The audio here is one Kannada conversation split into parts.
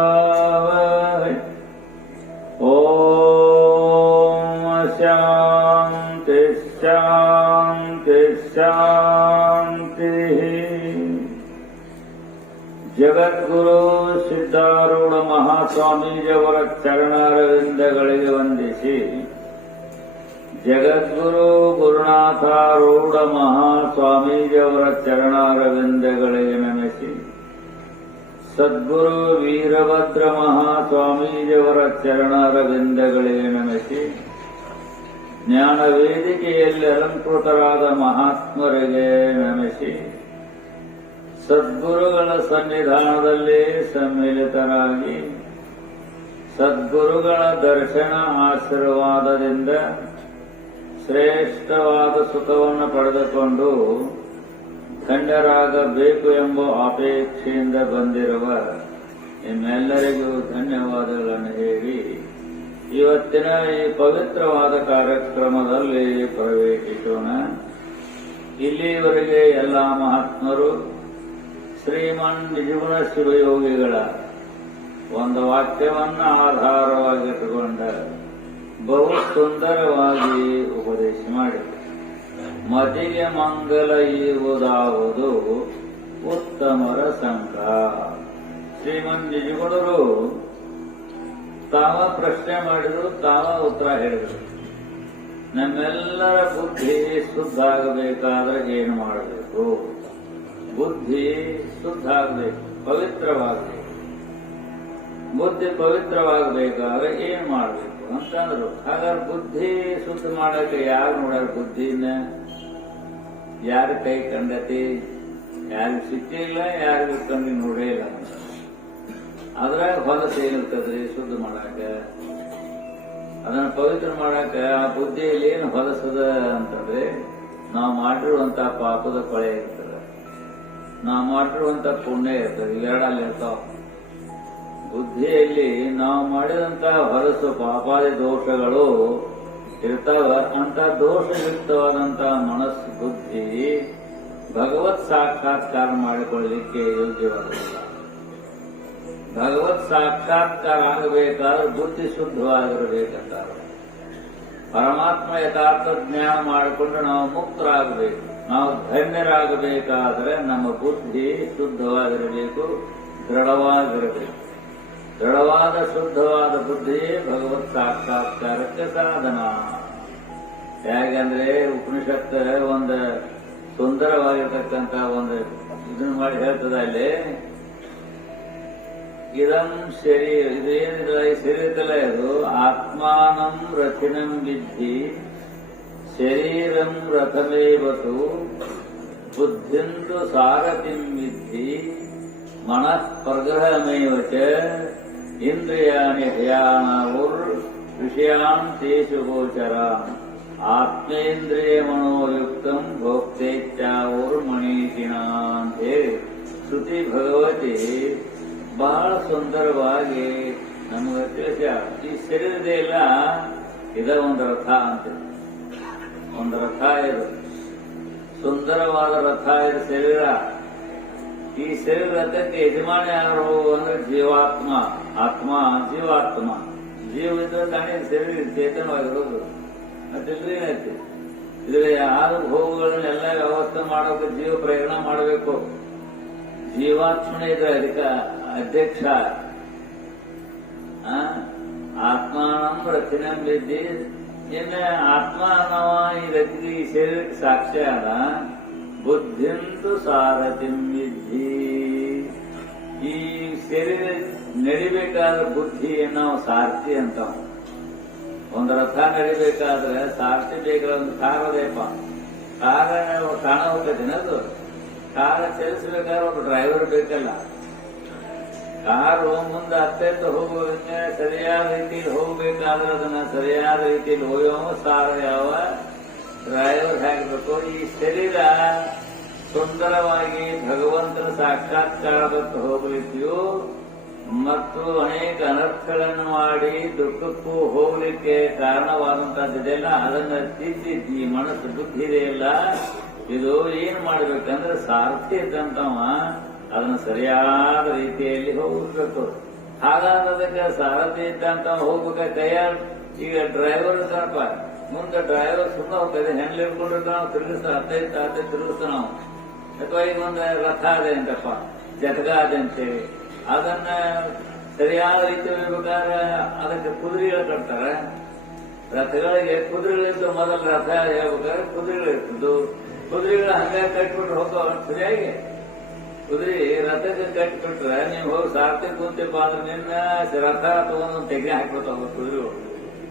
द्विषावहै ॐ शान्ति शान्ति शान्तिः ಜಗದ್ಗುರು ಸಿದ್ಧಾರೂಢ ಮಹಾಸ್ವಾಮೀಜಿಯವರ ಚರಣಾರವಿಂದಗಳಿಗೆ ವಂದಿಸಿ ಜಗದ್ಗುರು ಗುರುನಾಥಾರೂಢ ಮಹಾಸ್ವಾಮೀಜಿಯವರ ಚರಣಾರವಿಂದಗಳಿಗೆ ನಮಗೆ ಸದ್ಗುರು ವೀರಭದ್ರ ಮಹಾಸ್ವಾಮೀಜಿಯವರ ಚರಣಾರವಿಂದಗಳಿಗೆ ನಮಿಸಿ. ಜ್ಞಾನ ವೇದಿಕೆಯಲ್ಲಿ ಅಲಂಕೃತರಾದ ಮಹಾತ್ಮರಿಗೆ ನಮಿಸಿ. ಸದ್ಗುರುಗಳ ಸನ್ನಿಧಾನದಲ್ಲಿ ಸಮ್ಮಿಲಿತರಾಗಿ, ಸದ್ಗುರುಗಳ ದರ್ಶನ ಆಶೀರ್ವಾದದಿಂದ ಶ್ರೇಷ್ಠವಾದ ಸುಖವನ್ನು ಪಡೆದುಕೊಂಡು ಧನ್ಯರಾಗಬೇಕು ಎಂಬ ಅಪೇಕ್ಷೆಯಿಂದ ಬಂದಿರುವ ನಿಮ್ಮೆಲ್ಲರಿಗೂ ಧನ್ಯವಾದಗಳನ್ನು ಹೇಳಿ, ಇವತ್ತಿನ ಈ ಪವಿತ್ರವಾದ ಕಾರ್ಯಕ್ರಮದಲ್ಲಿ ಪ್ರವೇಶಿಸೋಣ. ಇಲ್ಲಿಯವರೆಗೆ ಎಲ್ಲ ಮಹಾತ್ಮರು, ಶ್ರೀಮನ್ ಜೀವನ ಶಿವಯೋಗಿಗಳ ಒಂದು ವಾಕ್ಯವನ್ನು ಆಧಾರವಾಗಿಟ್ಟುಕೊಂಡ ಬಹು ಸುಂದರವಾಗಿ ಉಪದೇಶ ಮಾಡಿದರು ಮತಿಗೆ ಮಂಗಲ ಇರುವುದಾವುದು ಉತ್ತಮರ ಸಂಕ. ಶ್ರೀಮನ್ ನಿಜಗುಣರು ತಾವ ಪ್ರಶ್ನೆ ಮಾಡಿದ್ರು, ತಾವ ಉತ್ತರ ಹೇಳಿದರು. ನಮ್ಮೆಲ್ಲರ ಬುದ್ಧಿ ಶುದ್ಧ ಆಗಬೇಕಾದ್ರೆ ಏನು ಮಾಡಬೇಕು? ಬುದ್ಧಿ ಶುದ್ಧ ಆಗಬೇಕು ಪವಿತ್ರವಾಗಬೇಕು. ಬುದ್ಧಿ ಪವಿತ್ರವಾಗಬೇಕಾದ್ರೆ ಏನು ಮಾಡಬೇಕು? ಅಂತಂದ್ರು. ಹಾಗಾದ್ರೆ ಬುದ್ಧಿ ಶುದ್ಧ ಮಾಡಕ್ಕೆ ಯಾರು ನೋಡ್ಯಾರ ಬುದ್ಧಿನ? ಯಾರ ಕೈ ಕಂಡತಿ? ಯಾರಿಗೂ ಸಿಕ್ಕಿಲ್ಲ ಯಾರಿಗೂ ಕಮ್ಮಿ ನೋಡೇ ಇಲ್ಲ. ಅದ್ರಾಗ ಹೊಲಸ ಏನಿರ್ತದ್ರಿ ಶುದ್ಧ ಮಾಡಾಕ? ಅದನ್ನ ಪವಿತ್ರ ಮಾಡಾಕ ಆ ಬುದ್ಧಿಯಲ್ಲಿ ಏನು ಹೊಲಸದ ಅಂತಂದ್ರೆ, ನಾವು ಮಾಡಿರುವಂತ ಪಾಪದ ಕೊಳೆ ಇರ್ತದೆ. ನಾವು ಮಾಡಿರುವಂತ ಪುಣ್ಯ ಇರ್ತದೆ. ಇವೆರಡಲ್ಲಿ ಇರ್ತಾವ. ಬುದ್ಧಿಯಲ್ಲಿ ನಾವು ಮಾಡಿದಂತಹ ಹೊಲಸು ಪಾಪಾದಿ ದೋಷಗಳು ಇರ್ತಾವ ಅಂತ ದೋಷಯುಕ್ತವಾದಂತ ಮನಸ್ಸು, ಬುದ್ಧಿ ಭಗವತ್ ಸಾಕ್ಷಾತ್ಕಾರ ಮಾಡಿಕೊಳ್ಳಲಿಕ್ಕೆ ಯೋಗ್ಯವಾಗುತ್ತ ಭಗವತ್ ಸಾಕ್ಷಾತ್ಕಾರ ಆಗಬೇಕಾದ್ರೆ ಬುದ್ಧಿ ಶುದ್ಧವಾಗಿರಬೇಕಂತಾರೆ ಪರಮಾತ್ಮ ಯಥಾರ್ಥ ಜ್ಞಾನ ಮಾಡಿಕೊಂಡು ನಾವು ಮುಕ್ತರಾಗಬೇಕು. ನಾವು ಧನ್ಯರಾಗಬೇಕಾದ್ರೆ ನಮ್ಮ ಬುದ್ಧಿ ಶುದ್ಧವಾಗಿರಬೇಕು, ದೃಢವಾಗಿರಬೇಕು. ದೃಢವಾದ, ಶುದ್ಧವಾದ ಬುದ್ಧಿ, ಭಗವತ್ ಸಾಕ್ಷಾತ್ಕಾರಕ್ಕೆ ಸಾಧನ. ಹೇಗಂದ್ರೆ ಉಪನಿಷತ್ ಒಂದು ಸುಂದರವಾಗಿರ್ತಕ್ಕಂಥ ಒಂದು ಇದನ್ನು ಮಾಡಿ ಹೇಳ್ತದ ಅಲ್ಲಿ. ಇದಂ ಶರೀರ ಇದೇನಿಲ್ಲ ಈ ಶರೀರದಲ್ಲ ಇದು ಆತ್ಮಾನಂ ರಥಿನಂ ಬಿದ್ದಿ ಶರೀರಂ ರಥಮೇವತು, ಬುದ್ಧಿಂದು ಸಾರಥಿಂ ಬಿದ್ದಿ ಮನಃ ಪ್ರಗ್ರಹಮೇವ ಚ ಇಂದ್ರಿಯಾಣಿ ಹಯಾನವುರ್ ವಿಷಯಾನ್ ತೇಷು ಗೋಚರ. ಆತ್ಮೇಂದ್ರಿಯ ಮನೋಯುಕ್ತಂ ಭೋಕ್ತೇಚ್ಛಾವುರ್ ಮಣೀಷಿಣ ಅಂತ ಹೇಳಿ ಶ್ರುತಿ ಭಗವತಿ. ಬಹಳ ಸುಂದರವಾಗಿ ನಮಗೆ ತಿಳಿಸ ಈ ಶರೀರದೆಲ್ಲ ಇದ ಒಂದು ರಥ ಅಂತ ಒಂದು ರಥ ಇದು. ಸುಂದರವಾದ ರಥ ಇದು ಶರೀರ. ಈ ಶರೀರ ರಥಕ್ಕೆ ಯಜಮಾನ ಯಾರು ಅಂದ್ರೆ ಜೀವಾತ್ಮ, ಆತ್ಮ, ಜೀವಾತ್ಮ. ಜೀವ ಇದ್ರೆ ತಾನೇ ಶರೀರ ಚೇತನವಾಗಿರೋದು. ಅದಿಲ್ರಿ ಏನೈತಿ ಇದ್ರೆ ಆಗ ಹೋಗುಗಳನ್ನೆಲ್ಲ ವ್ಯವಸ್ಥೆ ಮಾಡೋಕೆ ಜೀವ ಪ್ರಯಾಣ ಮಾಡಬೇಕು. ಜೀವಾತ್ಮನೇ ಇದ್ರೆ ಅದಕ್ಕೆ ಅಧ್ಯಕ್ಷ? ಆತ್ಮಾನಂ ರಥಿನಂ ವಿದ್ಯೆ ಇನ್ನ ಆತ್ಮ ಅನ್ನವ ಈ ರಚನೆ ಈ ಶರೀರಕ್ಕೆ ಸಾಕ್ಷಿ ಅದ ಬುದ್ಧಿಂದು ಸಾರಥಿಂ ನಡಿಬೇಕಾದ್ರೆ ಬುದ್ಧಿ ನಾವು ಸಾರ್ಥಿ ಅಂತ. ಒಂದು ರಥ ನಡಿಬೇಕಾದ್ರೆ ಸಾರ್ಥಿ ಬೇಕಾದ್ರೆ ಕಾರದೇಪ. ಕಾರ್ ಕಾಣ ಅದು? ಕಾರ ಚಲಿಸಬೇಕಾದ್ರೆ ಒಬ್ಬ ಡ್ರೈವರ್ ಬೇಕಲ್ಲ. ಕಾರು ಮುಂದೆ ಅತ್ಯಂತ ಹೋಗುವುದಕ್ಕೆ ಸರಿಯಾದ ರೀತಿಯಲ್ಲಿ ಹೋಗಬೇಕಾದ್ರೆ ಅದನ್ನ ಸರಿಯಾದ ರೀತಿಯಲ್ಲಿ ಹೋಗೋ ಸಾರ ಯಾವ? ಡ್ರೈವರ್ ಹಾಕಬೇಕು ಈ ಶರೀರ ಸುಂದರವಾಗಿ ಭಗವಂತನ ಸಾಕ್ಷಾತ್ಕಾರದತ್ತ ಹೋಗಲಿಕ್ಕೆಯೂ ಮತ್ತು ಅನೇಕ ಅನರ್ಥಗಳನ್ನು ಮಾಡಿ ದುಃಖಕ್ಕೂ ಹೋಗಲಿಕ್ಕೆ ಕಾರಣವಾದಂತಹದ್ದಿದೆಯಲ್ಲ ಅದನ್ನ ತಿದ್ದಿ ಈ ಮನಸ್ಸು ಬುದ್ಧಿ ಇದೆಯಲ್ಲ ಇದು ಏನ್ ಮಾಡಬೇಕಂದ್ರೆ ಸಾರಥಿ ಇದ್ದಂತವ, ಅದನ್ನ ಸರಿಯಾದ ರೀತಿಯಲ್ಲಿ ಹೋಗಬೇಕು. ಹಾಗಾದ್ರೆ ಅದಕ್ಕೆ ಸಾರಥಿ ಇದ್ದಂತ ಹೋಗ್ಬೇಕ ಕೈಯ ಈಗ ಡ್ರೈವರ್ ಸ್ವಲ್ಪ, ಮುಂದೆ ಡ್ರೈವರ್ ಸುಮ್ಮನೆ ಹೋಗ್ತದೆ ಹೆಣ್ಣು ಇಟ್ಕೊಂಡಿರ್ತಾವ ನಾವು ತಿರುಗಿಸ್ತಾ ಹತ್ತೈದು ಹತ್ತೈದು ತಿರುಗಿಸ್ತಾ ನಾವು ಅಥವಾ ಈಗ ಒಂದು ರಥ ಅದೇ ಅಂತಪ್ಪ ಅದೆ ಅಂತೇಳಿ. ಅದನ್ನ ಸರಿಯಾದ ರೀತಿ ಹೋಗ್ಬೇಕಾದ್ರೆ ಅದಕ್ಕೆ ಕುದುರೆಗಳು ಕಟ್ತಾರೆ. ರಥಗಳಿಗೆ ಕುದುರೆಗಳಿದ್ದು ಮೊದಲ ರಥ ಹೇಳ್ಬೇಕಾದ್ರೆ ಕುದುರೆಗಳು ಇರ್ತಿದ್ದು ಕುದುರೆಗಳು ಹಂಗೆ ಕಟ್ಬಿಟ್ರೆ ಹೋಗೋ ಸರಿಯಾಗಿ ಕುದುರೆ ರಥಕ್ಕೆ ಕಟ್ಬಿಟ್ರೆ ನೀವು ಹೋಗಿ ಸಾರ್ತಿ ಕೂತಿಪ್ಪ ಅಂದ್ರೆ ನಿನ್ನ ರಥ ತಗೊಂಡು ತೆಗೆ ಹಾಕ್ಬಿಡ್ತಾವ ಕುದುರೆಗಳು.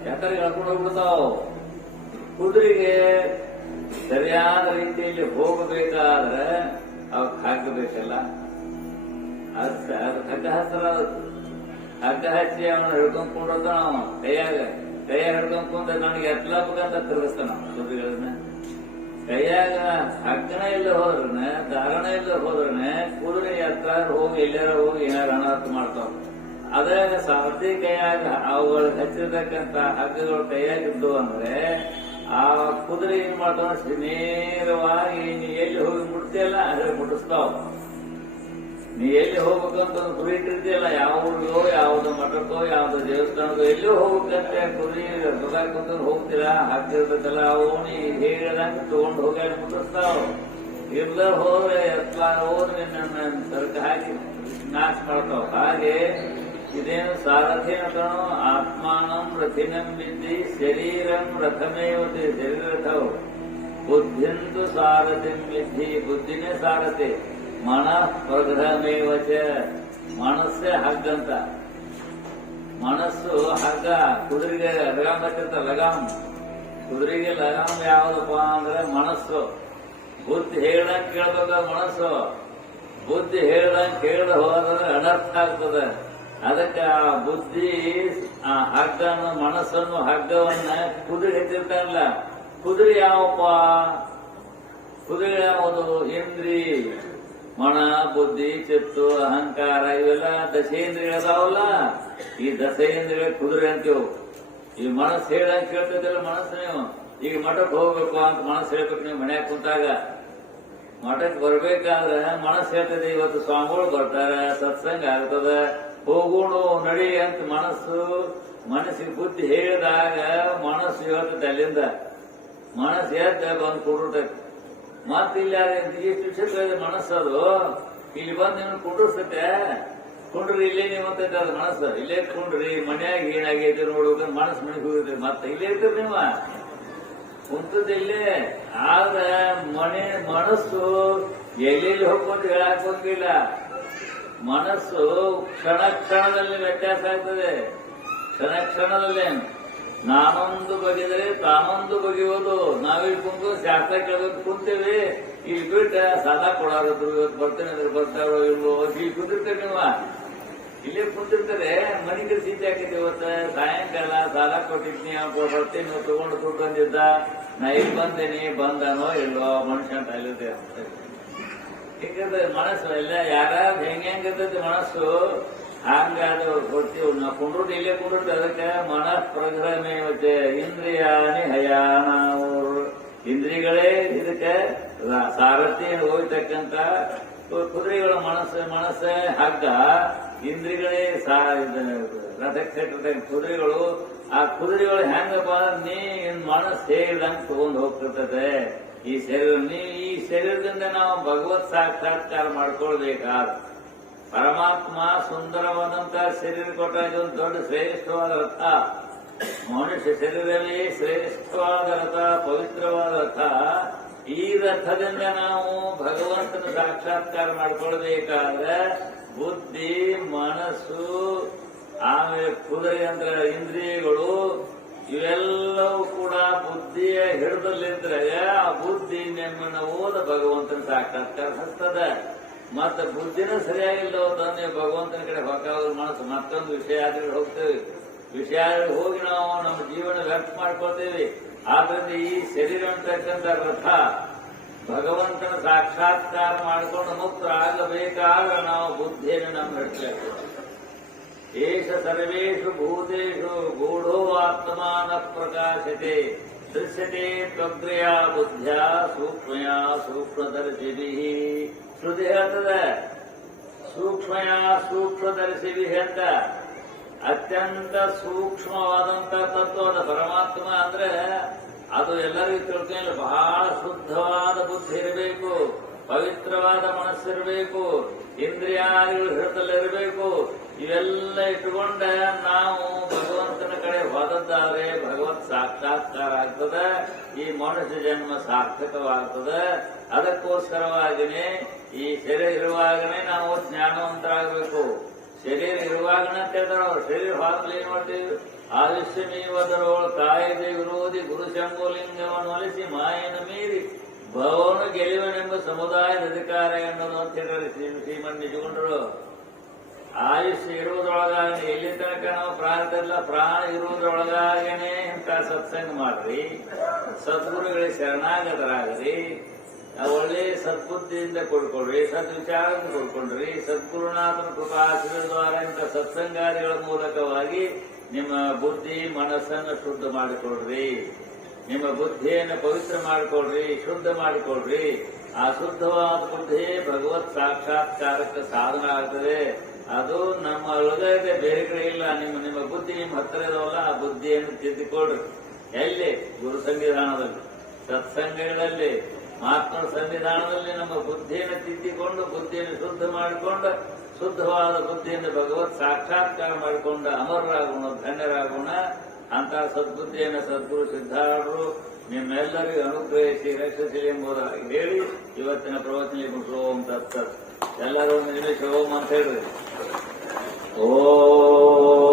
ಯಾಕಂದ್ರೆ ಕಳ್ಕೊಂಡು ಹೋಗ್ಬಿಡ್ತಾವ ಕುದುರೆಗೆ ಸರಿಯಾದ ರೀತಿಯಲ್ಲಿ ಹೋಗಬೇಕಾದ್ರೆ ಅವಕ್ಕೆ ಹಾಕಬೇಕಲ್ಲ. ಹಗ್ಗ ಅದಕ್ಕೆ ಹಗ್ಗ ಹಚ್ಚಿ ಅವನು ಹಿಡ್ಕೊಂಡ್ ಕೊಂಡೋದ ಅವ. ಕೈಯಾಗ ಕೈಯಾಗ ಹಿಡ್ಕೊಂಡ್ ಕುಂತ ನನಗೆ ಎತ್ಲಾಬೇಕಂತ ತಿರುಗಿಸ್ತಾನ ಸುದ್ದಿಗಳನ್ನ ಕೈಯಾಗ ಹಗ್ಗನ ಇಲ್ಲ ಹೋದ್ರನ, ದಾರಣ ಇಲ್ಲ ಹೋದ್ರನ, ಕುದುರೆ ಎತ್ತ ಹೋಗಿ ಎಲ್ಲಾರ ಹೋಗಿ ಏನಾರ ಅನಾಹುತ ಮಾಡ್ತಾವ. ಅದ್ರಾಗ ಸಾರಥಿ ಕೈಯಾಗ ಅವುಗಳು ಹಚ್ಚಿರ್ತಕ್ಕಂತ ಹಗ್ಗಗಳು ಕೈಯಾಗಿದ್ದು ಅಂದ್ರೆ, ಆ ಕುದುರೆ ಏನ್ ಮಾಡ್ತಾವ? ನೇರವಾಗಿ ಎಲ್ಲಿ ಹೋಗಿ ಮುಟ್ತಿಯಲ್ಲ ಅದ್ರ ಮುಟ್ಟಿಸ್ತಾವ. ನೀ ಎಲ್ಲಿ ಹೋಗ್ಬೇಕಂತ ಒಂದು ಗುರಿ ಇಟ್ಟಿರ್ತೀಯಲ್ಲ, ಯಾವ ಊರಿಗೋ, ಯಾವ್ದು ಮಠಕ್ಕೋ, ಯಾವ್ದು ದೇವಸ್ಥಾನಕ್ಕೋ, ಎಲ್ಲೂ ಹೋಗ್ಬೇಕಂತ ಗುರಿ? ಬೇಕಾಕೊಂತ ಹೋಗ್ತೀರಾ? ಹಾಕ್ತಿರ್ಬೇಕಲ್ಲ ಅವನು ಹೇಳಿದಂಗೆ ತಗೊಂಡು ಹೋಗಿ ಮುಟ್ಟಿಸ್ತಾವ ಇಲ್ಲ ಹೋದ್ರೆ, ಎತ್ಲ ಹೋದ್ರೆ ನನ್ನ ಸರ್ಕ ಹಾಕಿ ನಾಶ ಮಾಡ್ತಾವ. ಹಾಗೆ ಇದೇನು ಸಾರಥಿ ಅಂತನೋ, ಆತ್ಮಾನಂ ರಥಿನಂ ಬಿದ್ದಿ ಶರೀರಂ ರಥಮೇವತಿ ಶರೀರ ಬುದ್ಧಿಂದು ಬುದ್ಧಿಂತು ಸಾರಥಿಂ ವಿಧಿ ಬುದ್ಧಿನೇ ಸಾರಥಿ. ಮನ ಪ್ರಗ್ರಹಮೇವಚ ಮನಸ್ಸೇ ಹಗ್ಗಂತ. ಮನಸ್ಸು ಹಗ್ಗ, ಕುದುರೆಗೆ ಲಗಾಮ್ ಬರ್ತಿರ್ತ ಲಗಾಮ್. ಕುದುರೆಗೆ ಲಗಾಮ್ ಯಾವ್ದಪ್ಪ ಅಂದ್ರೆ ಮನಸ್ಸು. ಬುದ್ಧಿ ಹೇಳ್ದಂಗ್ ಕೇಳ್ಬೇಕ ಮನಸ್ಸು. ಬುದ್ಧಿ ಹೇಳ್ದಂಗ್ ಕೇಳದ ಹೋದ್ರೆ ಅನರ್ಥ ಆಗ್ತದೆ. ಅದಕ್ಕೆ ಆ ಬುದ್ಧಿ, ಆ ಹಗ್ಗನ, ಮನಸ್ಸನ್ನು ಹಗ್ಗವನ್ನ ಕುದುರೆ ಹೆಚ್ಚಿರ್ತಾರಲ್ಲ, ಕುದುರೆ ಯಾವಪ್ಪ? ಕುದುರೆ ಯಾವುದು? ಇಂದ್ರಿ. ಮನ ಬುದ್ಧಿ, ಚಿತ್ತು, ಅಹಂಕಾರ ಇವೆಲ್ಲ ದಶೇಂದ್ರಿಯದಾವಲ್ಲ ಈ ದಶೇಂದ್ರಿಯ ಕುದುರೆ ಅಂತೀವು ಈ ಮನಸ್ಸು ಹೇಳ ಕೇಳ್ತಿದ್ದಿಲ್ಲ ಮನಸ್ಸು ನೀವು. ಈಗ ಮಠಕ್ಕೆ ಹೋಗ್ಬೇಕು ಅಂತ ಮನಸ್ಸು ಹೇಳ್ಬೇಕು ನೀವು ಮನ್ಯಾಗ ಕುಂತಾಗ. ಮಠಕ್ಕೆ ಬರ್ಬೇಕಾದ್ರೆ ಮನಸ್ಸು ಹೇಳ್ತದೆ, ಇವತ್ತು ಸ್ವಾಮಿಗಳು ಬರ್ತಾರೆ, ಸತ್ಸಂಗ ಆಗ್ತದ. ಹೋಗೋಣ, ನಡಿ ಅಂತ ಮನಸ್ಸು, ಮನಸ್ಸಿಗೆ ಬುದ್ಧಿ ಹೇಳಿದಾಗ ಮನಸ್ಸು ಇವತ್ತು ಅಲ್ಲಿಂದ. ಮನಸ್ಸು ಎದ್ದ ಬಂದು ಕೊಡ್ತೈತಿ ಮತ್ತೆ ಇಲ್ಲಿ ಅದು ಎಷ್ಟು ಕ್ಷೇತ್ರ ಮನಸ್ಸದು ಇಲ್ಲಿ ಬಂದು ನೀವು ಕುಂಡ್ರಿಸುತ್ತೆ. ಕುಂಡ್ರಿ, ಇಲ್ಲೇ ನೀವು ಅಂತ ಅದು ಮನಸ್ಸು. ಇಲ್ಲೇ ಕುಂಡ್ರಿ, ಮನ್ಯಾಗ ಏನಾಗೈತೆ ನೋಡ್ಬೇಕಂದ್ರೆ ಮನಸ್ಸು ಮನೆಗೆ ಹೋಗಿದ್ರಿ ಮತ್ತೆ ಇಲ್ಲೇ ಇರ್ತೀರಿ ನೀವು? ಕುಂತದ ಇಲ್ಲೇ. ಆದ್ರೆ ಮನೆ ಮನಸ್ಸು ಎಲ್ಲೆಲ್ಲಿ ಹೋಗ್ಬೋದು ಹೇಳಕ್ ಹೋಗಿಲ್ಲ ಮನಸ್ಸು ಕ್ಷಣ ಕ್ಷಣದಲ್ಲಿ ವ್ಯತ್ಯಾಸ ಆಗ್ತದೆ. ಕ್ಷಣ ಕ್ಷಣದಲ್ಲೇ ನಾನೊಂದು ಬಗೆದರೆ ತಾನೊಂದು ಬಗೆಯೋದು ನಾವಿಲ್ಲಿ ಕುಂತು ಶಾಸ್ತ್ರ ಕೇಳಬೇಕು ಕುಂತೇವೆ. ಇಲ್ಲಿ ಬಿಟ್ಟ ಸಾಲ ಕೊಡಾರದು ಇವತ್ತು ಬರ್ತೇನೆ ಅಂದ್ರೆ ಬರ್ತಾರೋ ಇಲ್ವೋ? ಇಲ್ಲಿ ಕುಂತಿರ್ತೇವೆ ನೀವ. ಇಲ್ಲೇ ಕುಂತಿರ್ತಾರೆ ಮನೆಗೆ ಸೀತೆ ಹಾಕಿದ್ದೆ ಇವತ್ತು. ಸಾಯಂಕಾಲ ಸಾಲ ಕೊಟ್ಟಿದ್ನಿ ಬರ್ತೀನಿ, ಇವತ್ತು ತಗೊಂಡು ದುಡ್ಡು ಬಂದಿದ್ದ. ನಾ ಇಲ್ಲಿ ಬಂದೇನಿ, ಬಂದನೋ ಇಲ್ವೋ? ಮನುಷ್ಯ ಅಂತ ಅಲ್ಲಿದೆ ಮನಸ್ಸು ಎಲ್ಲ ಯಾರ್ಯಾರು ಹೆಂಗೆ ಹೆಂಗಿರ್ತೈತಿ ಮನಸ್ಸು? ಹಂಗ ಅದು ಕೊಡ್ತೀವಿ. ನಾವು ಕುಂಡ್ರೂಟ ಇಲ್ಲೇ ಕುಂಡ್ರೂಟ ಅದಕ್ಕೆ ಮನಃ ಪ್ರಗ್ರಹಮೇ ಮತ್ತೆ ಇಂದ್ರಿಯಾನಿ ಹಯಾನ ಇಂದ್ರಿಗಳೇ ಇದಕ್ಕೆ ಸಾರಥಿ ಹೋಗ್ತಕ್ಕಂತ ಕುದುರೆಗಳ ಮನಸ್ಸು, ಮನಸ್ಸೇ ಹಗ್ಗ. ಇಂದ್ರಿಗಳೇ ಸಾ ರಥಕ್ಕೆ ಕುದುರೆಗಳು. ಆ ಕುದುರೆಗಳು ಹೆಂಗಪ್ಪ ನೀ ಮನಸ್ಸು ಹೇಳಿದಂಗೆ ತಗೊಂಡು ಹೋಗ್ತಿರ್ತದೆ ಈ ಶರೀರ, ನೀ ಈ ಶರೀರದಿಂದ ನಾವು ಭಗವತ್ ಸಾಕ್ಷಾತ್ಕಾರ ಮಾಡ್ಕೊಳ್ಬೇಕಾದ ಪರಮಾತ್ಮ ಸುಂದರವಾದಂತಹ ಶರೀರ ಕೊಟ್ಟ ಇದೊಂದು ದೊಡ್ಡ ಶ್ರೇಷ್ಠವಾದ ರಥ ಮನುಷ್ಯ ಶರೀರದಲ್ಲಿ ಶ್ರೇಷ್ಠವಾದ ರಥ ಪವಿತ್ರವಾದ ರಥ ಈ ರಥದಿಂದ ನಾವು ಭಗವಂತನ ಸಾಕ್ಷಾತ್ಕಾರ ಮಾಡ್ಕೊಳ್ಬೇಕಾದ್ರೆ ಬುದ್ಧಿ, ಮನಸ್ಸು, ಆಮೇಲೆ ಕುದುರೆ ಅಂದ್ರೆ ಇಂದ್ರಿಯಗಳು, ಇವೆಲ್ಲವೂ ಕೂಡ ಬುದ್ಧಿಯ ಹಿಡಿದಲ್ಲಿದ್ರೆ ಆ ಬುದ್ಧಿ ನೆಮ್ಮನ ಓದ ಭಗವಂತನ ಸಾಕ್ಷಾತ್ಕಾರ ಹಸ್ತದ ಮತ್ತೆ ಬುದ್ಧಿನೂ ಸರಿಯಾಗಿಲ್ಲ ತಂದೆ ಭಗವಂತನ ಕಡೆ ಹೊಕ್ಕಾಗೋದು ಮನಸ್ಸು. ಮತ್ತೊಂದು ವಿಷಯ ಆದ್ರೆ ಹೋಗ್ತೇವೆ. ವಿಷಯ ಆದ್ರೆ ಹೋಗಿ ನಾವು ನಮ್ಮ ಜೀವನ ವ್ಯರ್ಥ ಮಾಡ್ಕೊಳ್ತೇವೆ. ಆದ್ರಿಂದ ಈ ಶರೀರ ಅಂತಕ್ಕಂಥ ರಥ ಭಗವಂತನ ಸಾಕ್ಷಾತ್ಕಾರ ಮಾಡಿಕೊಂಡು ಮುಕ್ತರಾಗಬೇಕಾಗ ನಾವು ಬುದ್ಧಿಯನ್ನು ನಮ್ಮ ರಕ್ಷಿಸಬೇಕು ಏಷ ಸರ್ವೇಷು ಭೂತೇಷು ಗೂಢೋ ಆತ್ಮಾನ ಪ್ರಕಾಶತೆ. ದೃಶ್ಯತೆ ತ್ವಗ್ರಯ ಬುದ್ಧ್ಯ ಸೂಕ್ಷ್ಮಯ ಸೂಕ್ಷ್ಮದರ್ಶಿಭಿ ಶ್ರುತಿ ಹೇಳ್ತದೆ, ಸೂಕ್ಷ್ಮಯ ಧರಿಸಿವಿ ಅಂತ. ಅತ್ಯಂತ ಸೂಕ್ಷ್ಮವಾದಂತ ತತ್ವದ ಪರಮಾತ್ಮ ಅಂದ್ರೆ ಅದು ಎಲ್ಲರಿಗೂ ತಿಳ್ಕೊಂಡು ಬಹಳ ಶುದ್ಧವಾದ ಬುದ್ಧಿ ಇರಬೇಕು, ಪವಿತ್ರವಾದ ಮನಸ್ಸಿರಬೇಕು ಇಂದ್ರಿಯಾದಿಗಳು ಹಿಡಿತಲ್ಲಿರಬೇಕು ಇವೆಲ್ಲ ಇಟ್ಟುಕೊಂಡ ನಾವು ಸಾಕ್ಷಾತ್ಕಾರ ಆಗ್ತದೆ ಈ ಮನುಷ್ಯ ಜನ್ಮ ಸಾರ್ಥಕವಾಗ್ತದೆ. ಅದಕ್ಕೋಸ್ಕರವಾಗಿನೇ ಈ ಶರೀರ ಇರುವಾಗನೇ ನಾವು ಜ್ಞಾನವಂತರಾಗಬೇಕು. ಶರೀರ ಇರುವಾಗನೇ ಅವ್ರು ಶರೀರ ಹಾಕಲಿ ಏನ್ ಮಾಡ್ತೀವಿ? ಆಯುಷ್ಯಮೀವದರೊಳು ಕಾಯದೆ ವಿರೋಧಿ ಗುರು ಶಂಭುಲಿಂಗವನ್ನು ಒಲಿಸಿ ಮಾಯನ ಮೀರಿ ಭವನು ಗೆಲುವನೆಂಬ ಸಮುದಾಯದ ಅಧಿಕಾರ ಎನ್ನುವುದು ಅಂತ ಹೇಳಿ ಶ್ರೀ ಶ್ರೀಮನ್ ನಿಜಗೊಂಡರು. ಆಯುಷ್ಯ ನಾವು ಪ್ರಾಣದಲ್ಲ ಪ್ರಾಣ ಇರುವುದರೊಳಗಾಗೇನೆ ಇಂಥ ಸತ್ಸಂಗ ಮಾಡ್ರಿ. ಸದ್ಗುರುಗಳಿಗೆ ಶರಣಾಗತರಾಗ್ರಿ. ಒಳ್ಳೆ ಸದ್ಬುದ್ಧಿಯಿಂದ ಕೊಡ್ಕೊಳ್ರಿ, ಸದ್ವಿಚಾರದಿಂದ ಕೊಡ್ಕೊಂಡ್ರಿ ಸದ್ಗುರುನಾಥನ ಕೃಪಾಶ್ರಯದ್ವಾರ ಇಂಥ ಸತ್ಸಂಗಾದಿಗಳ ಮೂಲಕವಾಗಿ ನಿಮ್ಮ ಬುದ್ಧಿ ಮನಸ್ಸನ್ನು ಶುದ್ಧ ಮಾಡಿಕೊಳ್ರಿ. ನಿಮ್ಮ ಬುದ್ಧಿಯನ್ನು ಪವಿತ್ರ ಮಾಡಿಕೊಳ್ರಿ, ಶುದ್ಧ ಮಾಡಿಕೊಳ್ರಿ. ಆ ಶುದ್ಧವಾದ ಬುದ್ಧಿ ಭಗವತ್ ಸಾಕ್ಷಾತ್ಕಾರಕ್ಕೆ ಸಾಧನ ಆಗ್ತದೆ. ಅದು ನಮ್ಮ ಹೃದಯದ ಬೇರೆ ಕಡೆ ಇಲ್ಲ. ನಿಮ್ಮ ನಿಮ್ಮ ಬುದ್ಧಿ, ನಿಮ್ಮ ಹತ್ತಿರ ಇದಾವಲ್ಲ ಆ ಬುದ್ಧಿಯನ್ನು ತಿದ್ದಿಕೊಳ್ರಿ ಎಲ್ಲಿ? ಗುರು ಸಂವಿಧಾನದಲ್ಲಿ. ಸತ್ಸಂಗಗಳಲ್ಲಿ. ಮಹಾತ್ಮರ ಸಂವಿಧಾನದಲ್ಲಿ ನಮ್ಮ ಬುದ್ಧಿಯನ್ನು ತಿದ್ದಿಕೊಂಡು, ಬುದ್ಧಿಯನ್ನು ಶುದ್ಧ ಮಾಡಿಕೊಂಡು, ಶುದ್ಧವಾದ ಬುದ್ಧಿಯಿಂದ ಭಗವತ್ ಸಾಕ್ಷಾತ್ಕಾರ ಮಾಡಿಕೊಂಡು ಅಮರರಾಗೋಣ, ಧನ್ಯರಾಗೋಣ. ಅಂತ ಸದ್ಬುದ್ಧಿಯನ್ನು ಸದ್ಗುರು ಸಿದ್ಧಾರರು ನಿಮ್ಮೆಲ್ಲರಿಗೂ ಅನುಗ್ರಹಿಸಿ, ರಕ್ಷಿಸಲಿ ಎಂಬುದಾಗಿ ಹೇಳಿ ಇವತ್ತಿನ ಪ್ರವಚನ ಮುಟ್ಟುವಂತ ತತ್ಸತ್. ಎಲ್ಲರೂ ನಿಮಿಷ ಓಂ ಅಂತ ಹೇಳ್ರಿ ॐ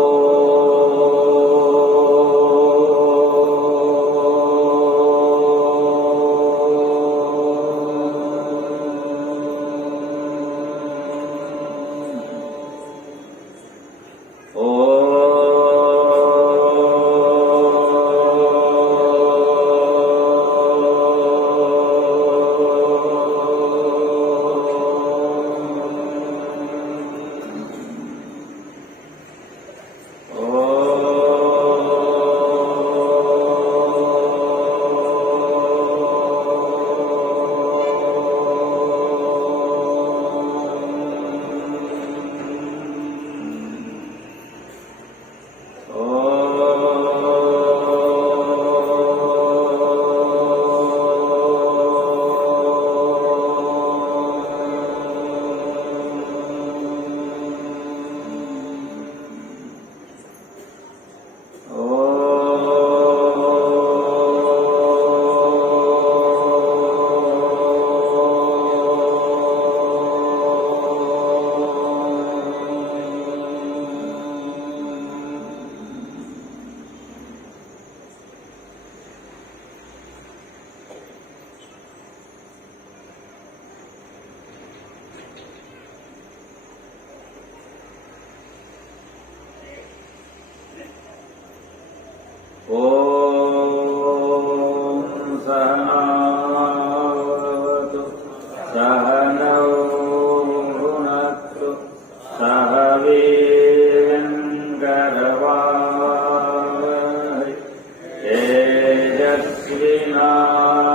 Krishna.